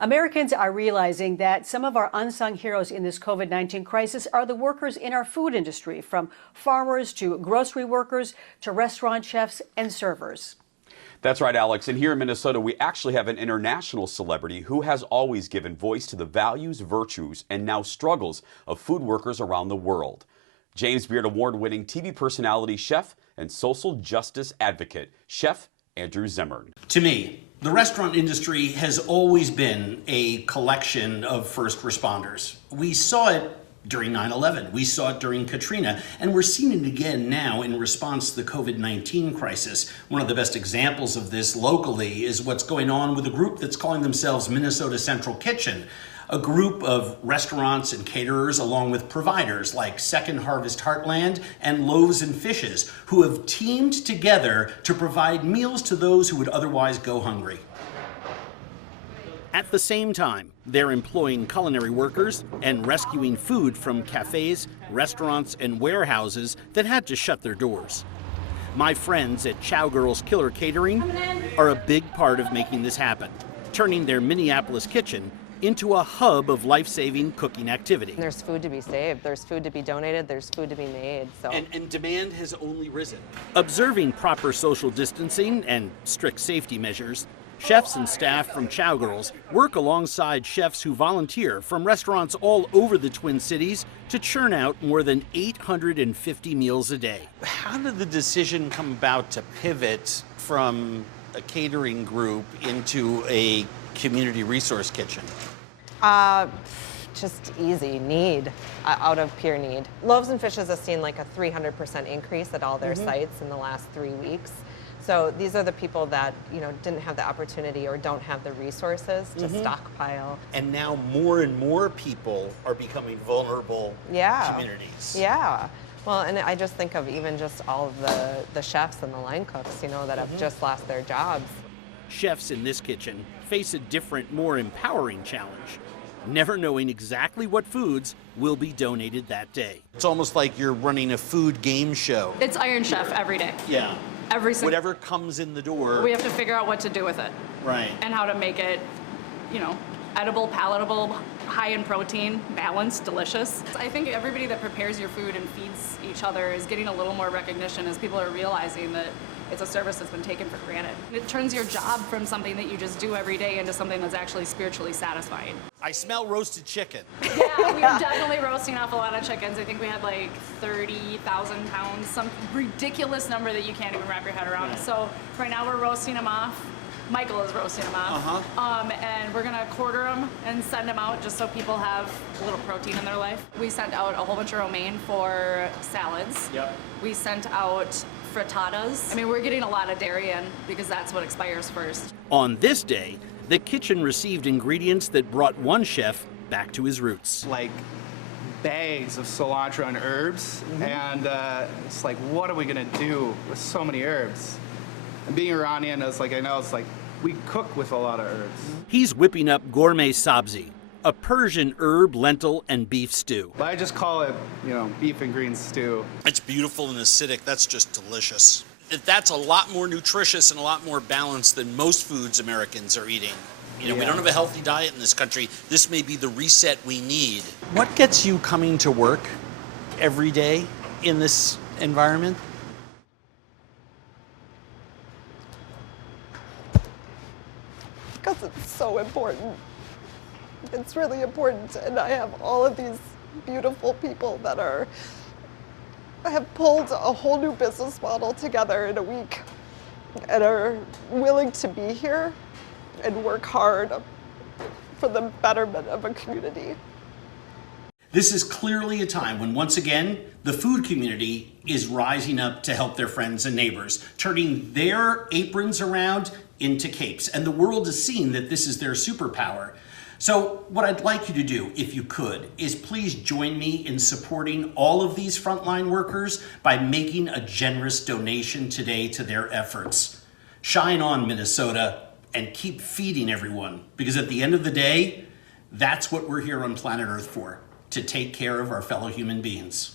Americans are realizing that some of our unsung heroes in this COVID-19 crisis are the workers in our food industry, from farmers to grocery workers to restaurant chefs and servers. That's right, Alex. And here in Minnesota, we actually have an international celebrity who has always given voice to the values, virtues, and now struggles of food workers around the world. James Beard Award-winning TV personality, chef, and social justice advocate, Chef Andrew Zimmern. To me, the restaurant industry has always been a collection of first responders. We saw it during 9/11, we saw it during Katrina, and we're seeing it again now in response to the COVID-19 crisis. One of the best examples of this locally is what's going on with a group that's calling themselves Minnesota Central Kitchen, a group of restaurants and caterers along with providers like Second Harvest Heartland and Loaves and Fishes, who have teamed together to provide meals to those who would otherwise go hungry. At the same time, they're employing culinary workers and rescuing food from cafes, restaurants, and warehouses that had to shut their doors. My friends at Chowgirl's Killer Catering are a big part of making this happen, turning their Minneapolis kitchen into a hub of life-saving cooking activity. There's food to be saved, there's food to be donated, there's food to be made. And demand has only risen. Observing proper social distancing and strict safety measures, chefs and staff from Chowgirls work alongside chefs who volunteer from restaurants all over the Twin Cities to churn out more than 850 meals a day. How did the decision come about to pivot from a catering group into a community resource kitchen? Just easy need, out of pure need. Loaves and Fishes has seen like a 300% increase at all their sites in the last 3 weeks. So these are the people that, didn't have the opportunity or don't have the resources to stockpile. And now more and more people are becoming vulnerable communities. Yeah. Well, and I just think of even just all of the chefs and the line cooks, that have just lost their jobs. Chefs in this kitchen face a different, more empowering challenge, never knowing exactly what foods will be donated that day. It's almost like you're running a food game show. It's Iron Chef every day. Yeah. Every single. Whatever comes in the door. We have to figure out what to do with it. Right. And how to make it, edible, palatable, high in protein, balanced, delicious. I think everybody that prepares your food and feeds each other is getting a little more recognition as people are realizing that it's a service that's been taken for granted. It turns your job from something that you just do every day into something that's actually spiritually satisfying. I smell roasted chicken. Yeah, we are definitely roasting off a lot of chickens. I think we had like 30,000 pounds, some ridiculous number that you can't even wrap your head around. Yeah. So right now we're roasting them off. Michael is roasting them off. And we're gonna quarter them and send them out just so people have a little protein in their life. We sent out a whole bunch of romaine for salads. Yep. We sent out frittatas. I mean, we're getting a lot of dairy in because that's what expires first. On this day, the kitchen received ingredients that brought one chef back to his roots. Like bags of cilantro and herbs, and it's like, what are we gonna do with so many herbs? And being Iranian, it's like we cook with a lot of herbs. He's whipping up gourmet sabzi, a Persian herb, lentil, and beef stew. But I just call it, beef and greens stew. It's beautiful and acidic. That's just delicious. That's a lot more nutritious and a lot more balanced than most foods Americans are eating. We don't have a healthy diet in this country. This may be the reset we need. What gets you coming to work every day in this environment? Because it's so important. It's really important, and I have all of these beautiful people that have pulled a whole new business model together in a week and are willing to be here and work hard for the betterment of a community. This is clearly a time when, once again, the food community is rising up to help their friends and neighbors, turning their aprons around into capes. And the world is seeing that this is their superpower. So what I'd like you to do, if you could, is please join me in supporting all of these frontline workers by making a generous donation today to their efforts. Shine on, Minnesota, and keep feeding everyone, because at the end of the day, that's what we're here on planet Earth for, to take care of our fellow human beings.